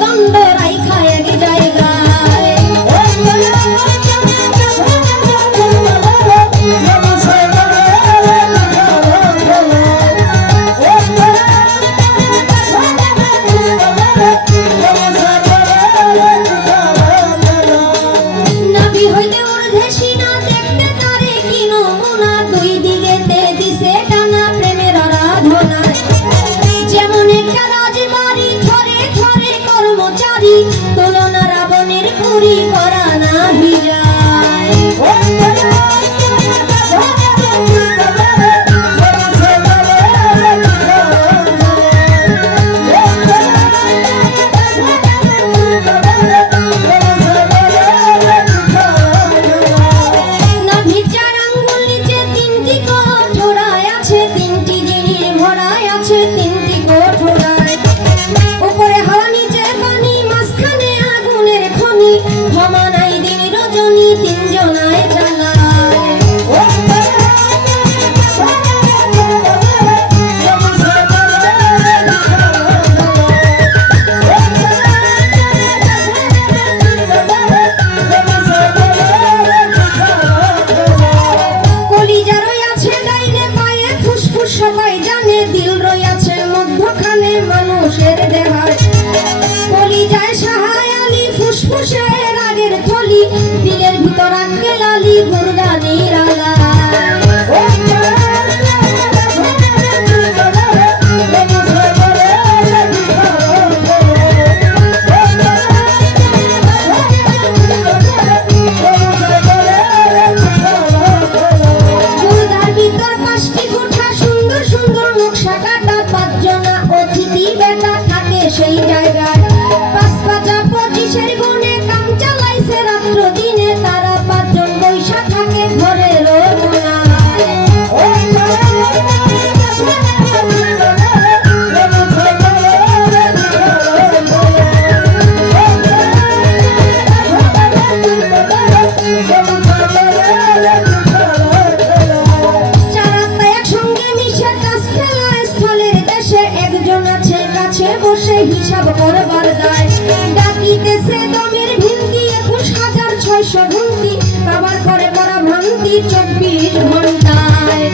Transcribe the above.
দণ্ড রাইখা এক জায়গায় নাভি হইতে ঊর্ধ্বে সিনা দেখতে তারে কি নমুনা দুই দিকেতে দিছে টানা প্রেমের আরাধনায় যেমন একটা রাজবাড়ি থরে থরে কর্মচারী তুলনা রাবণের পুরী করা নাহি যায় নাভির চার আঙ্গুল নিচে তিনটি কঠোরায় আছে তিনটি জিনিস ভরায় আছে তিনটি কঠোরায় উপরে হাওয়া নিচে পানি মাঝখানে আগুনের খনি ক্ষমা নাই দিন রজনী তিনজনায় চালায় কলিজা রইয়াছে ডাইনে পায়ে ফুসফুস সবাই জানে দিল রইয়াছে মধ্যখানে মানুষের দেহায় কলিজায় সাহায় আলী ফুসফুসে রাগের থলি দিলের ভিতর আঁকে লালি গুরগানির আলা গুরগার ভিতর পাঁচটি কোঠা সুন্দর সুন্দর নকশা কাটা পাঁচজনা অতিথি বেটা থাকে সেই জায়গায় পাঁচ পাঁচা 25-এর গুণে কাম চালাইছে রাত্র দিনে তারা পাঁচজন বৈশা থাকে ঘরের চারাত্তা একসঙ্গে মিশে কাজ খেলা স্থলের দেশে একজন আছে কাছে বসে হিসাব করবার দায় ডাকিতেছে দমের ভিন্তি 21,600 ঘন্টি কাবার করে করা ভ্রান্তি 24 ঘন্টায়